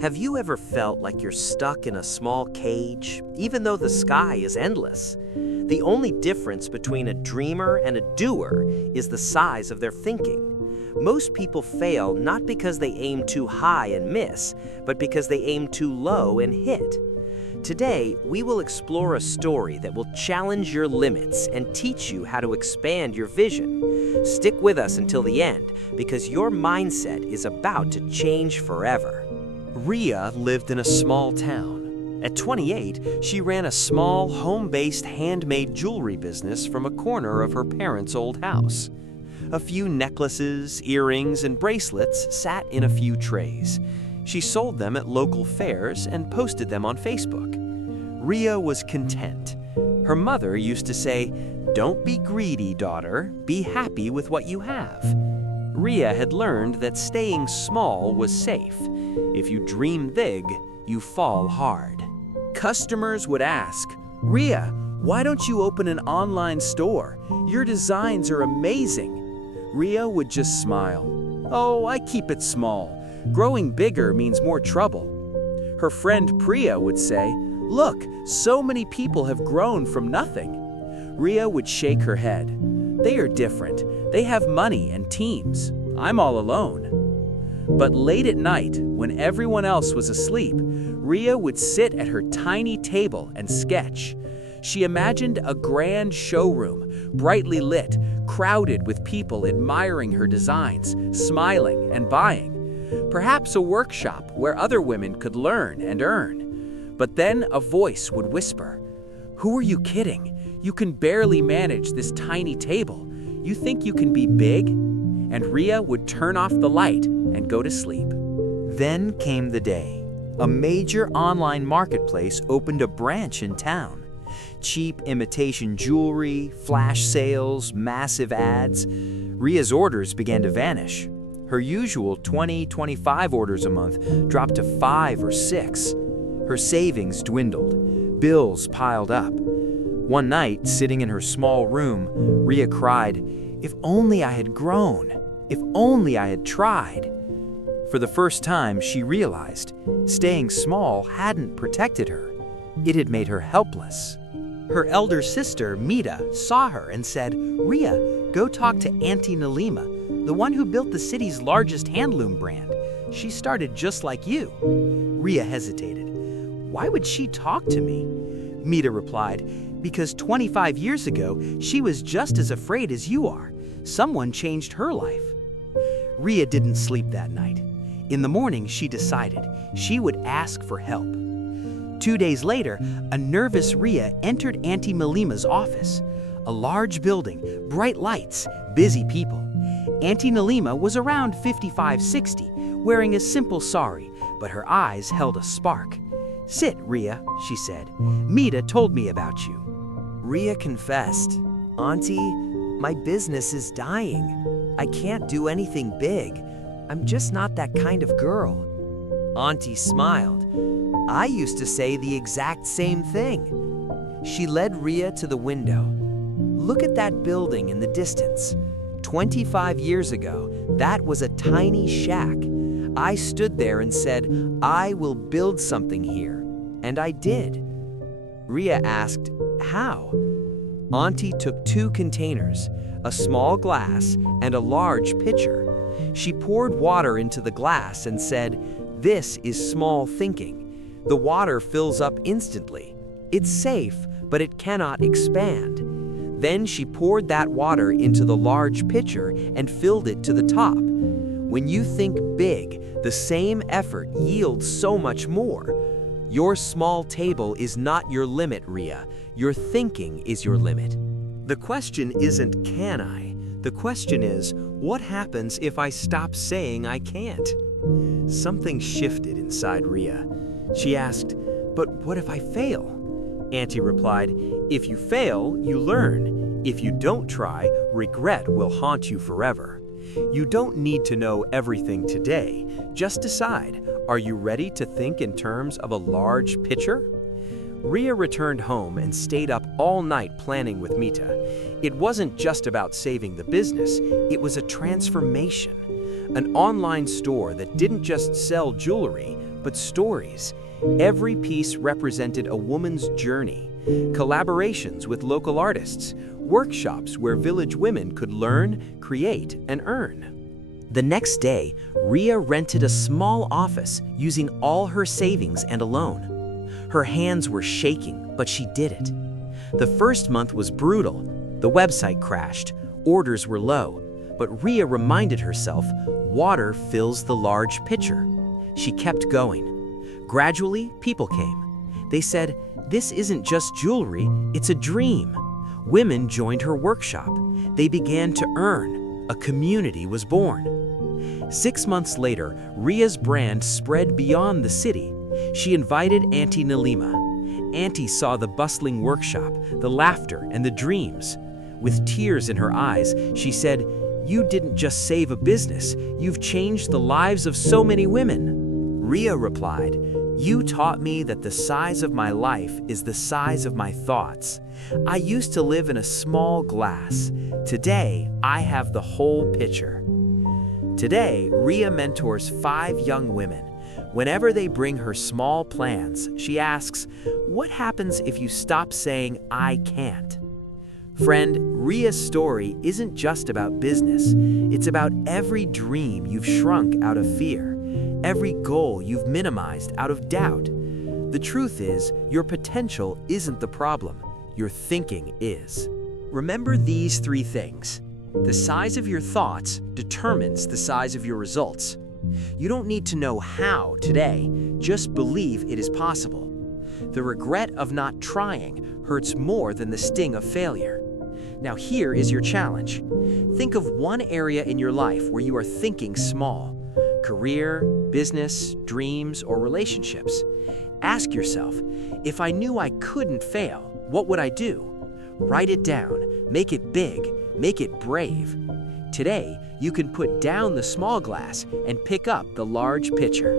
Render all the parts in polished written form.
Have you ever felt like you're stuck in a small cage, even though the sky is endless? The only difference between a dreamer and a doer is the size of their thinking. Most people fail not because they aim too high and miss, but because they aim too low and hit. Today, we will explore a story that will challenge your limits and teach you how to expand your vision. Stick with us until the end, because your mindset is about to change forever. Riya lived in a small town. At 28, she ran a small, home-based handmade jewelry business from a corner of her parents' old house. A few necklaces, earrings, and bracelets sat in a few trays. She sold them at local fairs and posted them on Facebook. Riya was content. Her mother used to say, "Don't be greedy, daughter. Be happy with what you have." Riya had learned that staying small was safe. If you dream big, you fall hard. Customers would ask, "Riya, why don't you open an online store? Your designs are amazing." Riya would just smile. "Oh, I keep it small. Growing bigger means more trouble." Her friend Priya would say, "Look, so many people have grown from nothing." Riya would shake her head. "They are different. They have money and teams. I'm all alone." But late at night, when everyone else was asleep, Riya would sit at her tiny table and sketch. She imagined a grand showroom, brightly lit, crowded with people admiring her designs, smiling and buying. Perhaps a workshop where other women could learn and earn. But then a voice would whisper, "Who are you kidding? You can barely manage this tiny table. You think you can be big?" And Riya would turn off the light and go to sleep. Then came the day. A major online marketplace opened a branch in town. Cheap imitation jewelry, flash sales, massive ads. Riya's orders began to vanish. Her usual 20-25 orders a month dropped to 5 or 6. Her savings dwindled. Bills piled up. One night, sitting in her small room, Riya cried, "If only I had grown. If only I had tried." For the first time, she realized staying small hadn't protected her. It had made her helpless. Her elder sister, Mita, saw her and said, "Riya, go talk to Auntie Nilima, the one who built the city's largest handloom brand. She started just like you." Riya hesitated. "Why would she talk to me?" Mita replied, "Because 25 years ago, she was just as afraid as you are. Someone changed her life." Riya didn't sleep that night. In the morning, she decided she would ask for help. 2 days later, a nervous Riya entered Auntie Nilima's office. A large building, bright lights, busy people. Auntie Nilima was around 55-60, wearing a simple sari, but her eyes held a spark. "Sit, Riya," she said. "Mita told me about you." Riya confessed, "Auntie, my business is dying. I can't do anything big. I'm just not that kind of girl." Auntie smiled. "I used to say the exact same thing." She led Riya to the window. "Look at that building in the distance. 25 years ago, that was a tiny shack. I stood there and said, 'I will build something here.' And I did." Riya asked, "How?" Auntie took 2 containers, a small glass and a large pitcher. She poured water into the glass and said, "This is small thinking. The water fills up instantly. It's safe, but it cannot expand." Then she poured that water into the large pitcher and filled it to the top. When you think big, the same effort yields so much more. Your small table is not your limit, Riya. Your thinking is your limit. The question isn't, "Can I?" The question is, what happens if I stop saying I can't? Something shifted inside Riya. She asked, "But what if I fail?" Auntie replied, "If you fail, you learn. If you don't try, regret will haunt you forever." You don't need to know everything today. Just decide, are you ready to think in terms of a large picture? Riya returned home and stayed up all night planning with Mita. It wasn't just about saving the business, it was a transformation. An online store that didn't just sell jewelry, but stories. Every piece represented a woman's journey. Collaborations with local artists, workshops where village women could learn, create, and earn. The next day, Riya rented a small office using all her savings and a loan. Her hands were shaking, but she did it. The first month was brutal. The website crashed, orders were low, but Riya reminded herself, water fills the large pitcher. She kept going. Gradually, people came. They said, "This isn't just jewelry, it's a dream." Women joined her workshop. They began to earn. A community was born. 6 months later, Riya's brand spread beyond the city. She invited Auntie Nilima. Auntie saw the bustling workshop, the laughter, and the dreams. With tears in her eyes, she said, "You didn't just save a business, you've changed the lives of so many women." Riya replied, "You taught me that the size of my life is the size of my thoughts. I used to live in a small glass. Today, I have the whole picture." Today, Riya mentors 5 young women. Whenever they bring her small plans, she asks, "What happens if you stop saying, 'I can't'?" Friend, Riya's story isn't just about business. It's about every dream you've shrunk out of fear, every goal you've minimized out of doubt. The truth is, your potential isn't the problem. Your thinking is. Remember these 3 things. The size of your thoughts determines the size of your results. You don't need to know how today, just believe it is possible. The regret of not trying hurts more than the sting of failure. Now here is your challenge. Think of one area in your life where you are thinking small. Career, business, dreams, or relationships. Ask yourself, if I knew I couldn't fail, what would I do? Write it down, make it big, make it brave. Today, you can put down the small glass and pick up the large pitcher.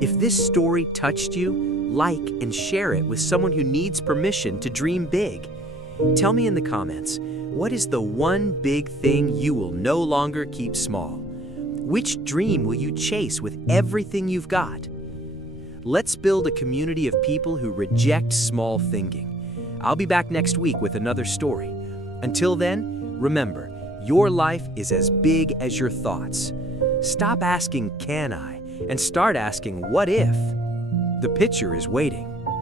If this story touched you, like and share it with someone who needs permission to dream big. Tell me in the comments, what is the one big thing you will no longer keep small? Which dream will you chase with everything you've got? Let's build a community of people who reject small thinking. I'll be back next week with another story. Until then, remember, your life is as big as your thoughts. Stop asking, "Can I?" and start asking, "What if?" The picture is waiting.